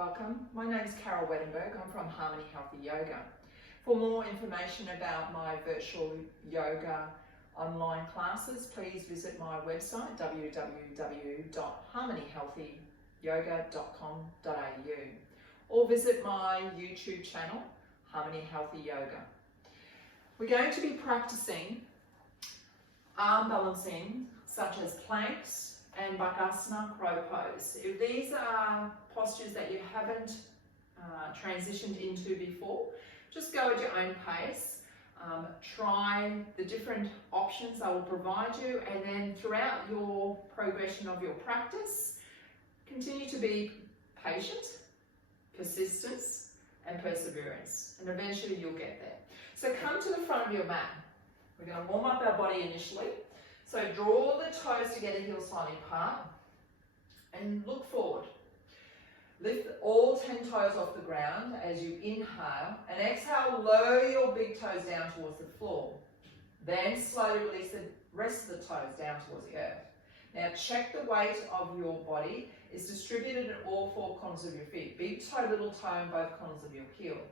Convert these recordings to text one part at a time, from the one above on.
Welcome. My name is Carol Wettenberg. I'm from Harmony Healthy Yoga. For more information about my virtual yoga online classes, please visit my website www.harmonyhealthyyoga.com.au or visit my YouTube channel, Harmony Healthy Yoga. We're going to be practicing arm balancing such as planks and Bakasana crow pose. If these are postures that you haven't transitioned into before, just go at your own pace. Try the different options I will provide you, and then throughout your progression of your practice, continue to be patient, persistence, and perseverance, and eventually you'll get there. So come to the front of your mat. We're going to warm up our body initially. So draw the toes together, heels slightly apart, and look forward. Lift all 10 toes off the ground as you inhale, and exhale, lower your big toes down towards the floor. Then slowly release the rest of the toes down towards the earth. Now check the weight of your body is distributed in all four corners of your feet. Big toe, little toe, and both corners of your heel.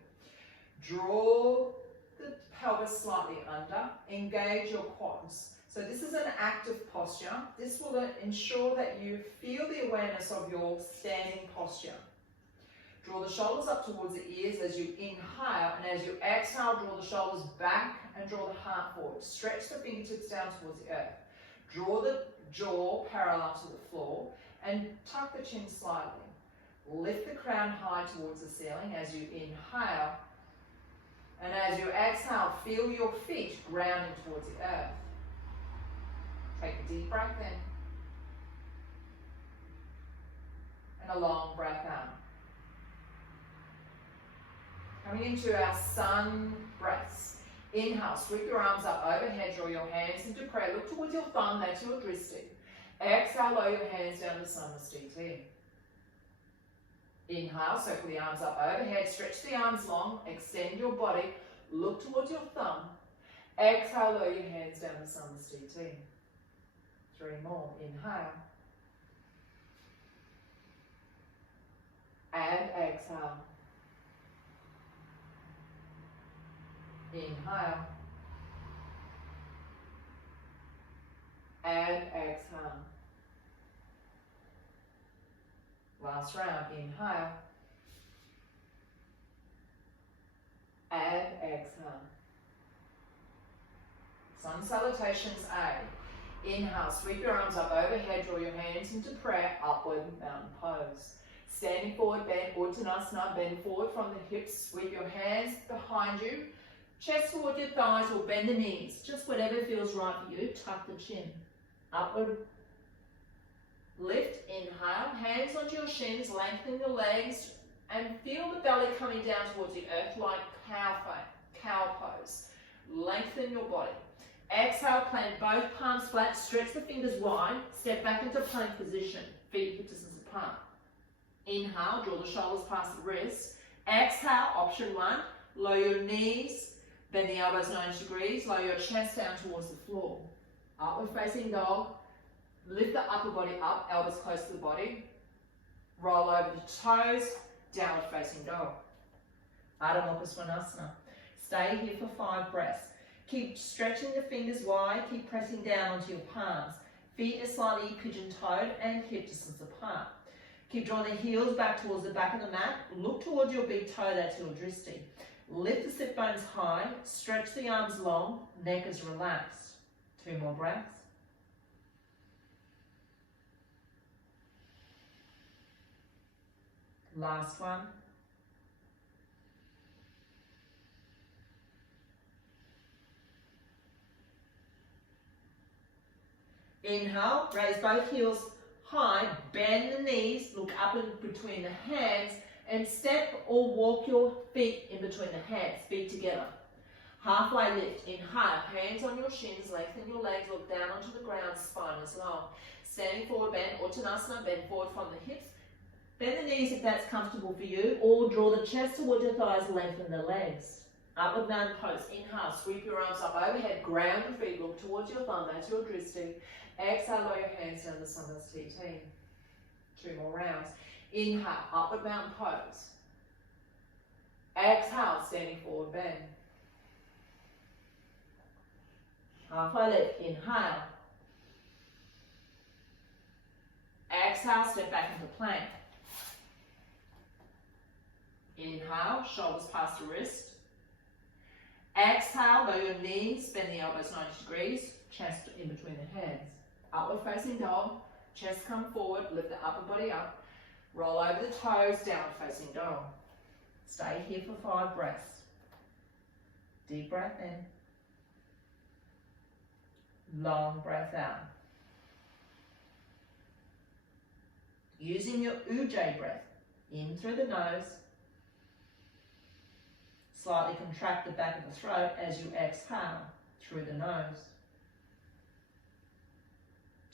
Draw the pelvis slightly under, engage your quads. So this is an active posture. This will ensure that you feel the awareness of your standing posture. Draw the shoulders up towards the ears as you inhale, and as you exhale, draw the shoulders back and draw the heart forward. Stretch the fingertips down towards the earth. Draw the jaw parallel to the floor and tuck the chin slightly. Lift the crown high towards the ceiling as you inhale, and as you exhale, feel your feet grounding towards the earth. Take a deep breath in, and a long breath out. Coming into our sun breaths. Inhale, sweep your arms up overhead, draw your hands into prayer. Look towards your thumb, that's your drishti. Exhale, lower your hands down to Samasthiti. Inhale, circle the arms up overhead, stretch the arms long, extend your body, look towards your thumb. Exhale, lower your hands down to Samasthiti. 3 more. Inhale. And exhale. Inhale. And exhale. Last round. Inhale. And exhale. Sun salutations A. Inhale, sweep your arms up overhead, draw your hands into prayer, upward mountain pose. Standing forward, bend, Uttanasana, bend forward from the hips, sweep your hands behind you, chest toward your thighs, or bend the knees, just whatever feels right for you. Tuck the chin, upward, lift, inhale, hands onto your shins, lengthen your legs, and feel the belly coming down towards the earth like cow pose. Lengthen your body. Exhale, plant both palms flat, stretch the fingers wide, step back into plank position, feet hip distance apart. Inhale, draw the shoulders past the wrists. Exhale, option 1, lower your knees, bend the elbows 90 degrees, lower your chest down towards the floor. Upward facing dog, lift the upper body up, elbows close to the body. Roll over the toes, downward facing dog. Ardha Mukha Svanasana. Stay here for 5 breaths. Keep stretching the fingers wide, keep pressing down onto your palms. Feet are slightly pigeon-toed and hip distance apart. Keep drawing the heels back towards the back of the mat. Look towards your big toe, that's your drishti. Lift the sit bones high, stretch the arms long, neck is relaxed. 2 more breaths. Last one. Inhale, raise both heels high, bend the knees, look up in between the hands, and step or walk your feet in between the hands, feet together. Halfway lift, inhale, hands on your shins, lengthen your legs, look down onto the ground, spine is long. Standing forward, bend, Uttanasana, bend forward from the hips. Bend the knees if that's comfortable for you, or draw the chest towards your thighs, lengthen the legs. Upward mountain pose. Inhale, sweep your arms up overhead, ground your feet, look towards your thumb, that's your drishti. Exhale, lower your hands down to Samasthiti. 2 more rounds. Inhale, upward mountain pose. Exhale, standing forward bend. Halfway lift, inhale. Exhale, step back into plank. Inhale, shoulders past the wrist. Exhale, lower your knees, bend the elbows 90 degrees, chest in between the hands. Upward facing dog, chest come forward, lift the upper body up, roll over the toes, downward facing dog. Stay here for 5 breaths. Deep breath in. Long breath out. Using your Ujjayi breath, in through the nose. Slightly contract the back of the throat as you exhale through the nose.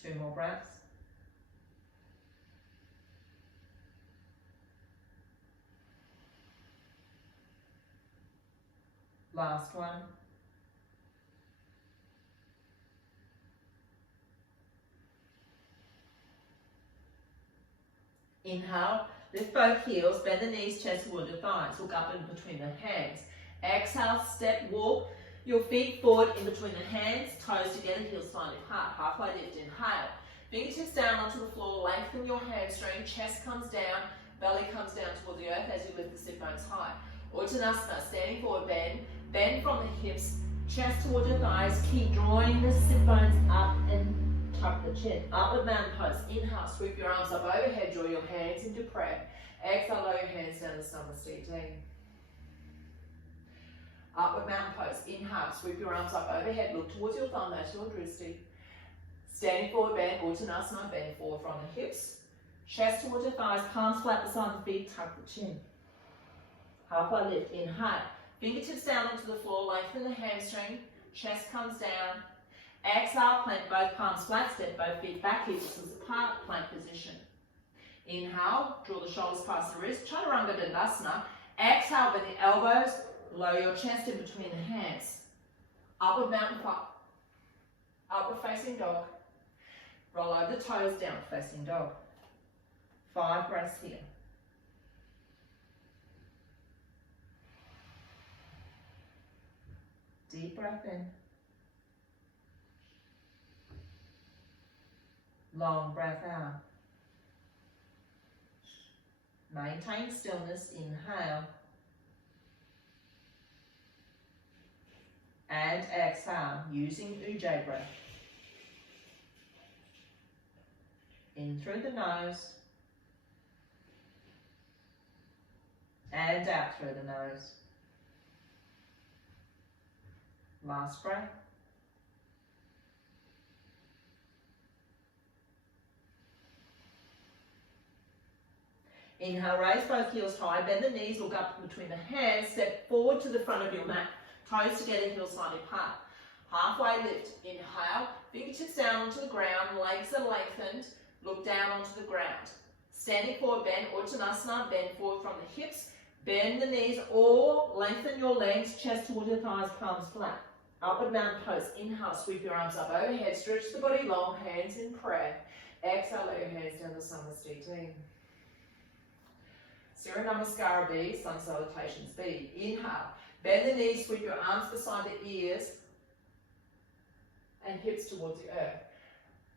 2 more breaths. Last one. Inhale, lift both heels, bend the knees, chest toward your thighs, look up in between the hands. Exhale, step, walk your feet forward in between the hands, toes together, heels slightly apart. Halfway lift, inhale. Fingertips down onto the floor, lengthen your hamstring, chest comes down, belly comes down toward the earth as you lift the sit bones high. Uttanasana, standing forward bend, bend from the hips, chest toward your thighs, keep drawing the sit bones up and tuck the chin. Upward mountain pose. Inhale, sweep your arms up overhead, draw your hands into prayer. Exhale, lower your hands down to Namaste. Upward mountain pose. Inhale, sweep your arms up overhead, look towards your thumb, that's your drishti. Standing forward bend, Uttanasana, bend forward from the hips. Chest towards your thighs, palms flat beside the feet, tuck the chin. Halfway lift, inhale. Fingertips down onto the floor, lengthen the hamstring, chest comes down. Exhale, plant both palms flat, step both feet back, hips apart, plank position. Inhale, draw the shoulders past the wrist, Chaturanga Dandasana. Exhale, bend the elbows, lower your chest in between the hands. Upward mountain pop. Upward facing dog. Roll over the toes, downward facing dog. 5 breaths here. Deep breath in. Long breath out. Maintain stillness, inhale. And exhale, using Ujjayi breath. In through the nose. And out through the nose. Last breath. Inhale, raise both heels high, bend the knees, look up between the hands, step forward to the front of your mat, toes together, heels slightly apart. Halfway lift, inhale, fingertips down onto the ground, legs are lengthened, look down onto the ground. Standing forward bend, Uttanasana, bend forward from the hips, bend the knees or lengthen your legs, chest toward your thighs, palms flat. Upward mountain pose, inhale, sweep your arms up overhead, stretch the body long, hands in prayer. Exhale, lay your hands down to Namaste. Surya Namaskara B, Sun Salutations B. Inhale, bend the knees, sweep your arms beside the ears and hips towards the earth.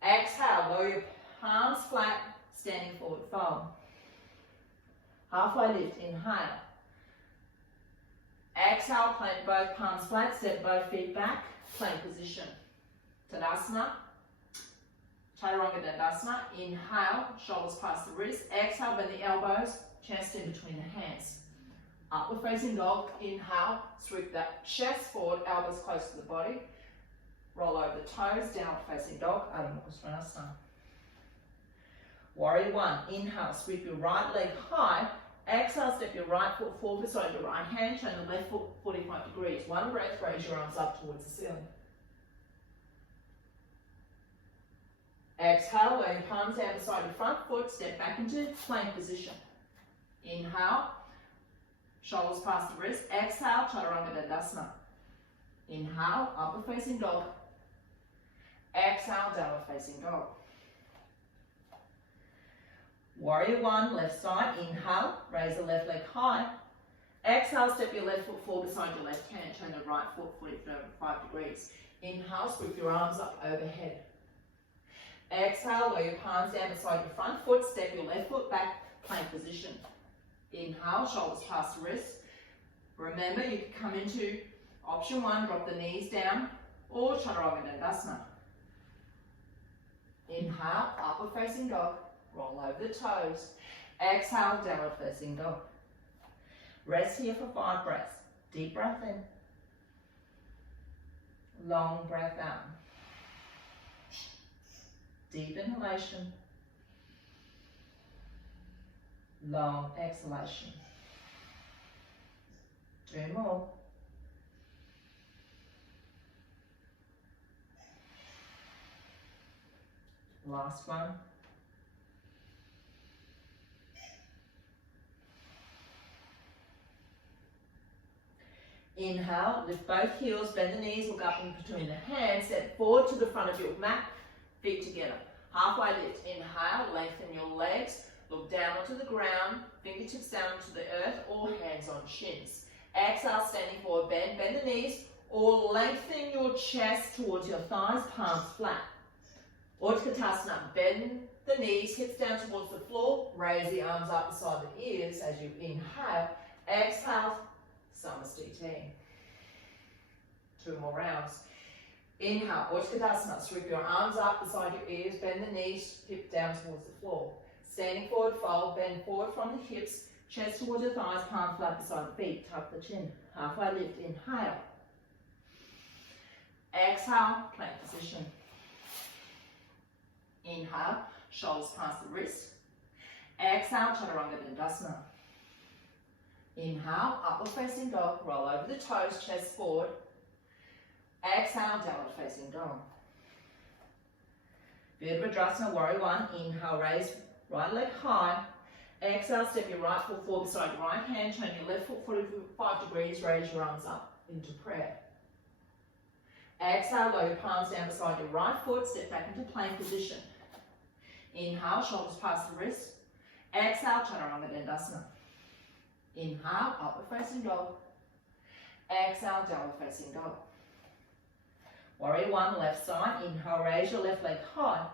Exhale, lower your palms flat, standing forward fold. Halfway lift, inhale. Exhale, plant both palms flat, step both feet back, plank position. Tadasana, Chaturanga Dandasana. Inhale, shoulders past the wrist. Exhale, bend the elbows, chest in between the hands. Upward facing dog, inhale, sweep that chest forward, elbows close to the body. Roll over the toes, downward facing dog, Adho Mukha Svanasana. Warrior 1, inhale, sweep your right leg high. Exhale, step your right foot forward beside your right hand, turn the left foot 45 degrees. 1 breath, raise your arms up towards the ceiling. Exhale, lay your palms down beside your front foot, step back into plank position. Inhale, shoulders past the wrist. Exhale, Chaturanga Dandasana. Inhale, upward facing dog. Exhale, downward facing dog. Warrior one, left side. Inhale, raise the left leg high. Exhale, step your left foot forward beside your left hand. Turn the right foot 45 degrees. Inhale, sweep your arms up overhead. Exhale, lower your palms down beside your front foot. Step your left foot back, plank position. Inhale, shoulders past the wrists. Remember, you can come into option one, drop the knees down, or Chaturanga Dandasana. Inhale, upward facing dog, roll over the toes. Exhale, downward facing dog. Rest here for 5 breaths. Deep breath in. Long breath out. Deep inhalation. Long exhalation. 2 more. Last one. Inhale, lift both heels, bend the knees, look up in between the hands, step forward to the front of your mat, feet together. Halfway lift, inhale, lengthen your legs, look down onto the ground, fingertips down to the earth or hands on shins. Exhale, standing forward, bend the knees or lengthen your chest towards your thighs, palms flat. Utkatasana, bend the knees, hips down towards the floor, raise the arms up beside the ears as you inhale. Exhale, Samasthiti. 2 more rounds. Inhale, Utkatasana, sweep your arms up beside your ears, bend the knees, hip down towards the floor. Standing forward, fold, bend forward from the hips, chest towards your thighs, palm flat beside the feet, tuck the chin. Halfway lift, inhale. Exhale, plank position. Inhale, shoulders past the wrist. Exhale, Chaturanga Dandasana. Inhale, upward facing dog, roll over the toes, chest forward. Exhale, downward facing dog. Virabhadrasana, warrior one. Inhale, raise right leg high. Exhale, step your right foot forward beside your right hand, turn your left foot 45 degrees, raise your arms up into prayer. Exhale, lower your palms down beside your right foot, step back into plank position. Inhale, shoulders past the wrist. Exhale, Chaturanga Dandasana. Inhale, upward facing dog. Exhale, downward facing dog. Warrior one, left side. Inhale, raise your left leg high.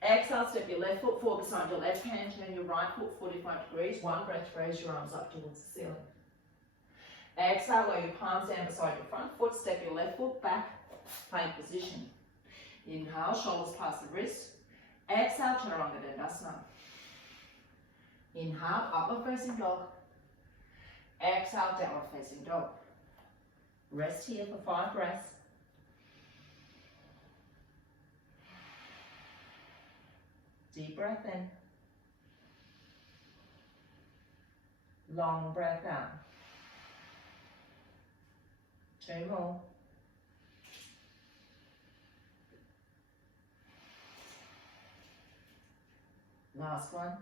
Exhale, step your left foot forward beside your left hand, turn your right foot 45 degrees. 1 breath, raise your arms up towards the ceiling. Exhale, lower your palms down beside your front foot, step your left foot back, plank position. Inhale, shoulders past the wrist. Exhale, Chaturanga Dandasana. Inhale, upward facing dog. Exhale, downward facing dog. Rest here for 5 breaths. Deep breath in. Long breath out. 2 more. Last one.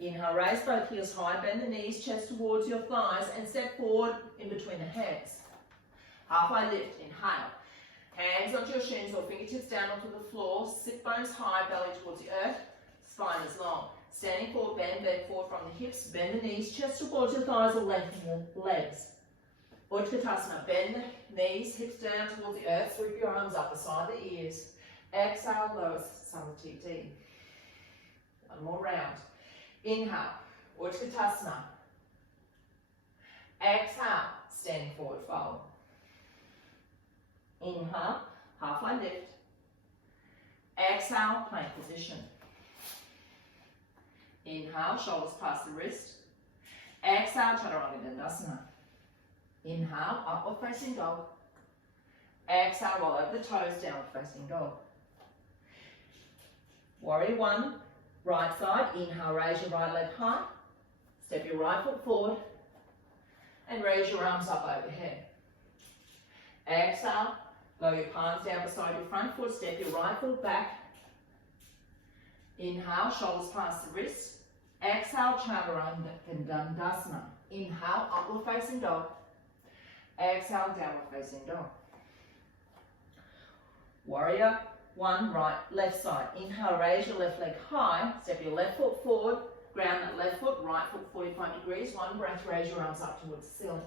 Inhale, raise both heels high, bend the knees, chest towards your thighs, and step forward in between the hands. Halfway lift, inhale. Hands onto your shins or fingertips down onto the floor, sit bones high, belly towards the earth, spine is long. Standing forward, bend forward from the hips, bend the knees, chest towards your thighs or lengthen the legs. Utkatasana, bend the knees, hips down towards the earth, sweep your arms up beside the ears. Exhale, lower Samasthiti. 1 more round. Inhale, Utkatasana. Exhale, standing forward fold. Inhale, halfway lift. Exhale, plank position. Inhale, shoulders past the wrist. Exhale, Chaturanga Dandasana. Inhale, upward facing dog. Exhale, roll over the toes, downward facing dog. Warrior one, right side. Inhale, raise your right leg high. Step your right foot forward and raise your arms up overhead. Exhale, lower your palms down beside your front foot, step your right foot back. Inhale, shoulders past the wrists. Exhale, Chaturanga Dandasana. Inhale, upward facing dog. Exhale, downward facing dog. Warrior one, right, left side. Inhale, raise your left leg high. Step your left foot forward. Ground that left foot, right foot 45 degrees. One breath, raise your arms up towards the ceiling.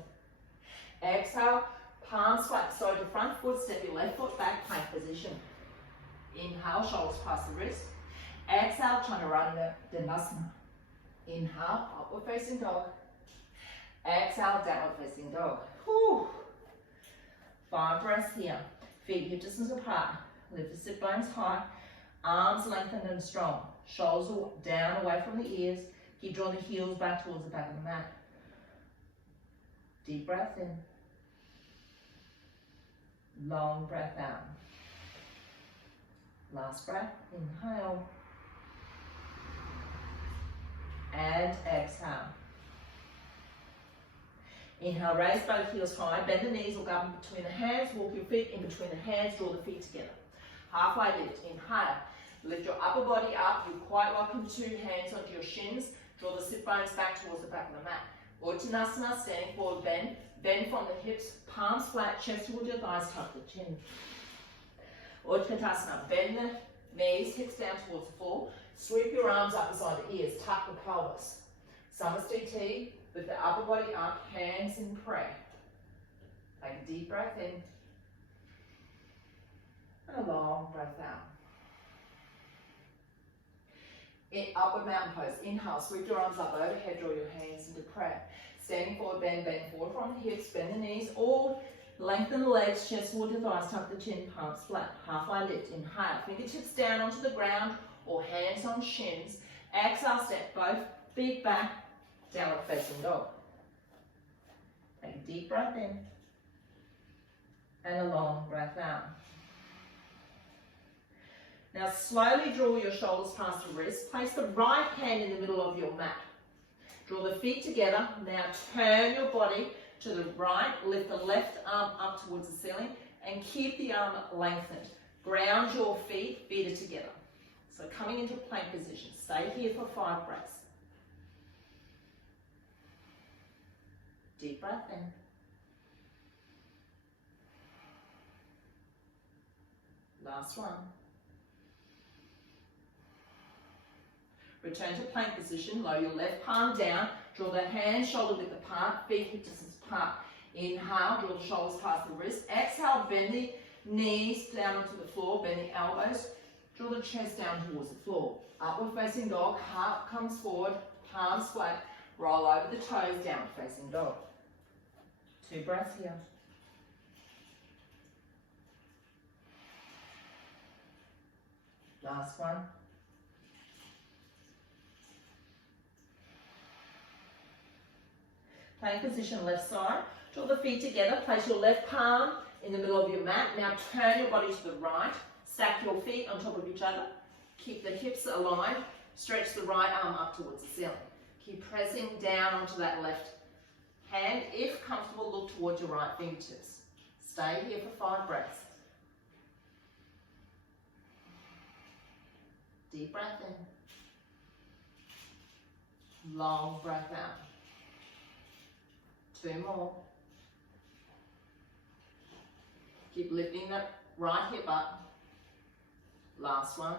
Exhale, palms flat, side to front foot. Step your left foot back, plank position. Inhale, shoulders past the wrist. Exhale, Chaturanga Dandasana. Inhale, upward facing dog. Exhale, downward facing dog. Whew. 5 breaths here. Feet hip distance apart. Lift the sit bones high. Arms lengthened and strong. Shoulders down away from the ears. Keep drawing the heels back towards the back of the mat. Deep breath in. Long breath out. Last breath. Inhale. And exhale. Inhale, raise both heels high. Bend the knees, look up in between the hands. Walk your feet in between the hands. Draw the feet together. Halfway lift. Inhale. Lift your upper body up. You're quite welcome to hands onto your shins. Draw the sit bones back towards the back of the mat. Uttanasana, standing forward, bend. Bend from the hips, palms flat, chest towards your thighs, tuck the chin. Utkatasana, bend the knees, hips down towards the floor. Sweep your arms up beside the ears, tuck the pelvis. Samasthiti, with the upper body up, hands in prayer. Take a deep breath in. And a long breath out. In upward mountain pose. Inhale, sweep your arms up overhead, draw your hands into prayer. Standing forward, bend forward from the hips, bend the knees, or lengthen the legs, chest toward your thighs, tuck the chin, palms flat. Halfway lift. Inhale, fingertips down onto the ground or hands on shins. Exhale, step both feet back, downward facing dog. Take a deep breath in and a long breath out. Now slowly draw your shoulders past the wrist. Place the right hand in the middle of your mat. Draw the feet together. Now turn your body to the right. Lift the left arm up towards the ceiling and keep the arm lengthened. Ground your feet, feet are together. So coming into plank position. Stay here for 5 breaths. Deep breath in. Last one. Return to plank position. Lower your left palm down. Draw the hands shoulder width apart. Feet hip distance apart. Inhale. Draw the shoulders past the wrist. Exhale. Bend the knees down onto the floor. Bend the elbows. Draw the chest down towards the floor. Upward facing dog. Heart comes forward. Palms flat. Roll over the toes. Downward facing dog. 2 breaths here. Last one. Plank position, left side. Draw the feet together. Place your left palm in the middle of your mat. Now turn your body to the right. Stack your feet on top of each other. Keep the hips aligned. Stretch the right arm up towards the ceiling. Keep pressing down onto that left hand. If comfortable, look towards your right fingertips. Stay here for 5 breaths. Deep breath in. Long breath out. 2 more. Keep lifting that right hip up. Last one.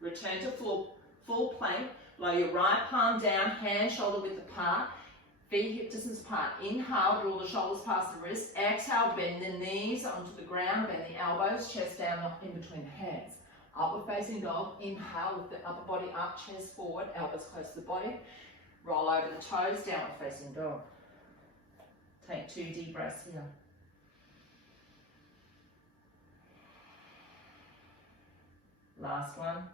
Return to full plank. Lower your right palm down, hands shoulder width apart, feet hip distance apart. Inhale, draw the shoulders past the wrist. Exhale, bend the knees onto the ground, bend the elbows, chest down in between the hands. Upward facing dog. Inhale, lift the upper body up, chest forward, elbows close to the body. Roll over the toes, downward facing dog. Take 2 deep breaths here. Last one.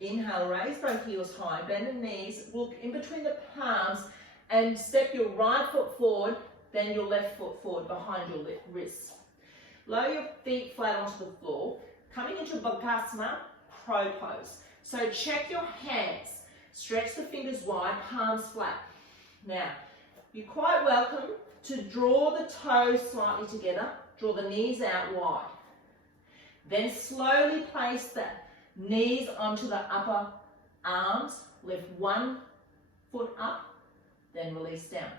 Inhale, raise both heels high, bend the knees, look in between the palms and step your right foot forward, then your left foot forward behind your left wrist. Lower your feet flat onto the floor. Coming into Bakasana, crow pose. So check your hands. Stretch the fingers wide, palms flat. Now, you're quite welcome to draw the toes slightly together. Draw the knees out wide. Then slowly place the knees onto the upper arms. Lift one foot up, then release down.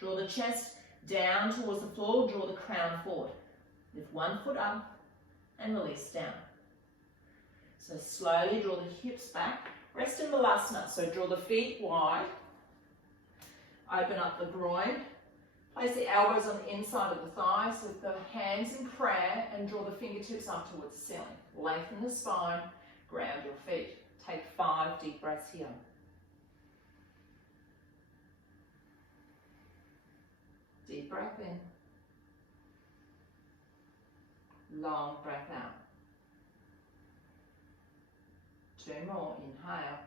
Draw the chest down towards the floor, draw the crown forward. Lift one foot up and release down. So slowly draw the hips back. Rest in Bakasana. So draw the feet wide. Open up the groin. Place the elbows on the inside of the thighs with the hands in prayer and draw the fingertips up towards the ceiling. Lengthen the spine, ground your feet. Take 5 deep breaths here. Deep breath in. Long breath out. 2 more. Inhale.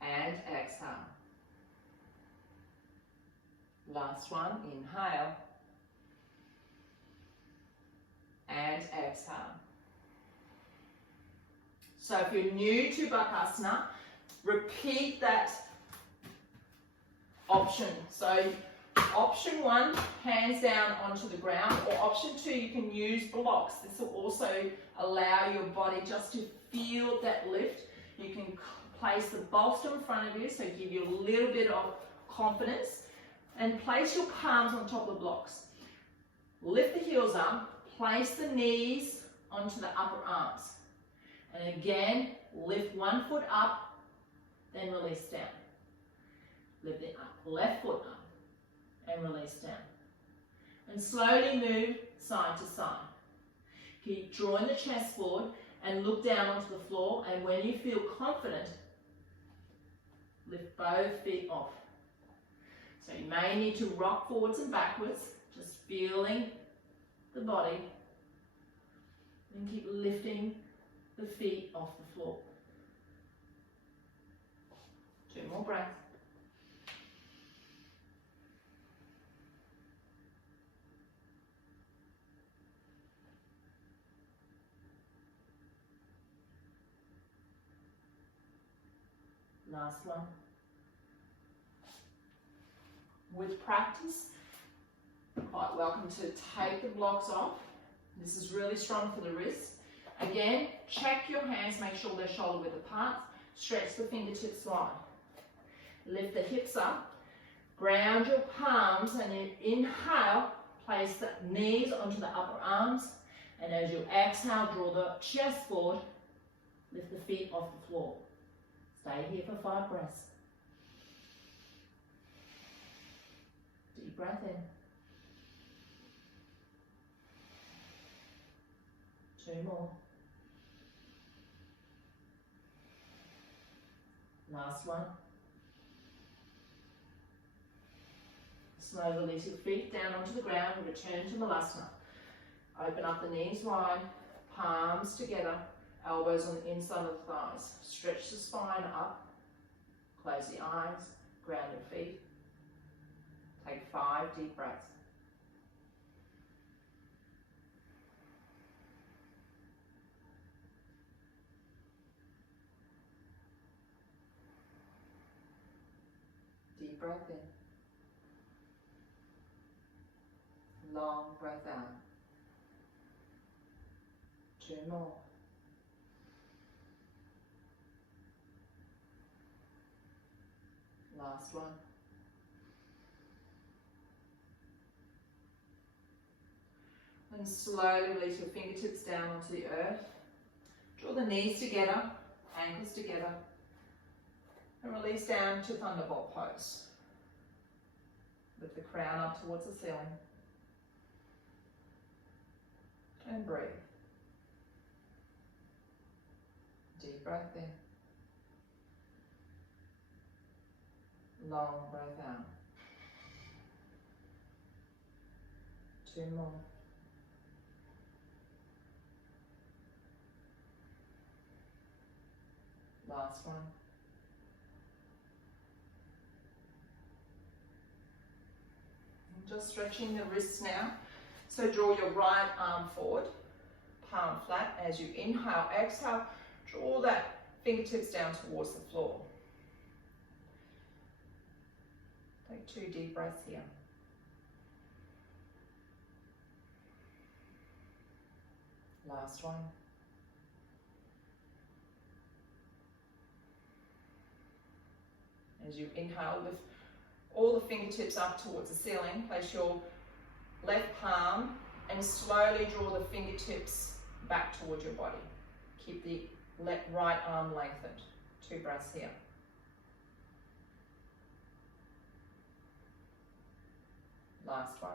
And exhale. Last one. Inhale. And exhale. So if you're new to Bakasana, repeat that option. So option 1, hands down onto the ground, or option 2, you can use blocks. This will also allow your body just to feel that lift. You can place the bolster in front of you, so give you a little bit of confidence, and place your palms on top of the blocks. Lift the heels up, place the knees onto the upper arms. And again, lift one foot up, then release down. Lift the left foot up and release down. And slowly move side to side. Keep drawing the chest forward and look down onto the floor, and when you feel confident, lift both feet off. So you may need to rock forwards and backwards, just feeling the body, and keep lifting the feet off the floor. 2 more breaths. Last one. With practice, you're quite welcome to take the blocks off. This is really strong for the wrists. Again, check your hands, make sure they're shoulder width apart. Stretch the fingertips wide. Lift the hips up. Ground your palms, and you inhale, place the knees onto the upper arms. And as you exhale, draw the chest forward. Lift the feet off the floor. Stay here for 5 breaths. Deep breath in. 2 more. Last one. Slowly release your feet down onto the ground and return to Bakasana. Open up the knees wide, palms together, elbows on the inside of the thighs. Stretch the spine up, close the eyes, ground your feet. Take 5 deep breaths. Deep breath in. Long breath out. 2 more. Last one. And slowly release your fingertips down onto the earth. Draw the knees together, ankles together, and release down to thunderbolt pose. Lift the crown up towards the ceiling. And breathe. Deep breath in. Long breath out. 2 more. Last one. And just stretching the wrists now. So draw your right arm forward, palm flat. As you inhale, exhale, draw that fingertips down towards the floor. Take 2 deep breaths here. Last one. As you inhale, lift all the fingertips up towards the ceiling. Place your left palm and slowly draw the fingertips back towards your body. Keep the right arm lengthened. 2 breaths here. Last one.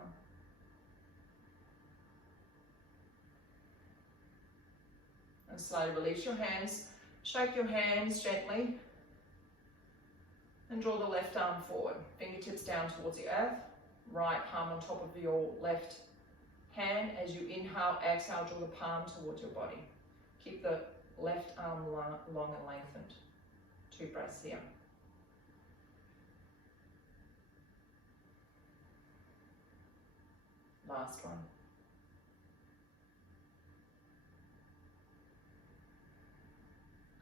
And slowly release your hands. Shake your hands gently. And draw the left arm forward. Fingertips down towards the earth. Right palm on top of your left hand. As you inhale, exhale, draw the palm towards your body. Keep the left arm long and lengthened. 2 breaths here. Last one.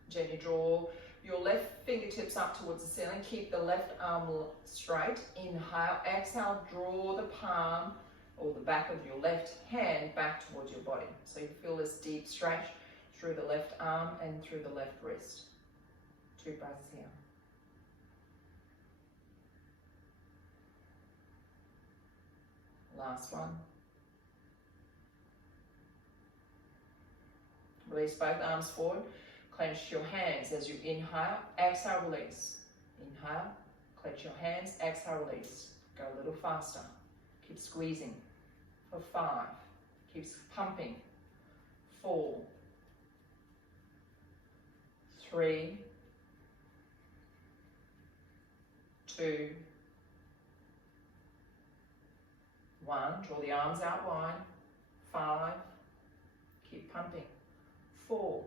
Gently draw your left fingertips up towards the ceiling. Keep the left arm straight. Inhale, exhale, draw the palm or the back of your left hand back towards your body. So you feel this deep stretch through the left arm and through the left wrist. 2 breaths here. Last one. Release both arms forward. Clench your hands as you inhale, exhale, release. Inhale, clench your hands, exhale, release. Go a little faster. Keep squeezing for 5. Keep pumping. 4, 3, 2, 1. Draw the arms out wide. 5. Keep pumping. 4.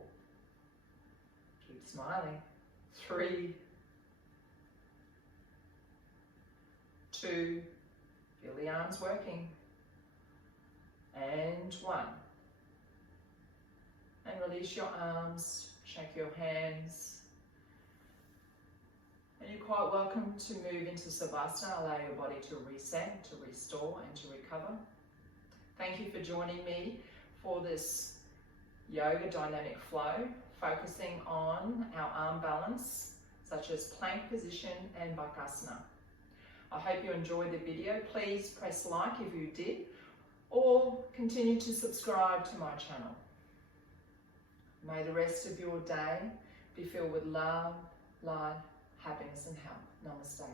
Keep smiling. 3, 2. Feel the arms working. And 1. And release your arms. Shake your hands. And you're quite welcome to move into Savasana. Allow your body to reset, to restore, and to recover. Thank you for joining me for this yoga dynamic flow, focusing on our arm balance, such as plank position and Bakasana. I hope you enjoyed the video. Please press like if you did, or continue to subscribe to my channel. May the rest of your day be filled with love, light, happiness and health. Namaste.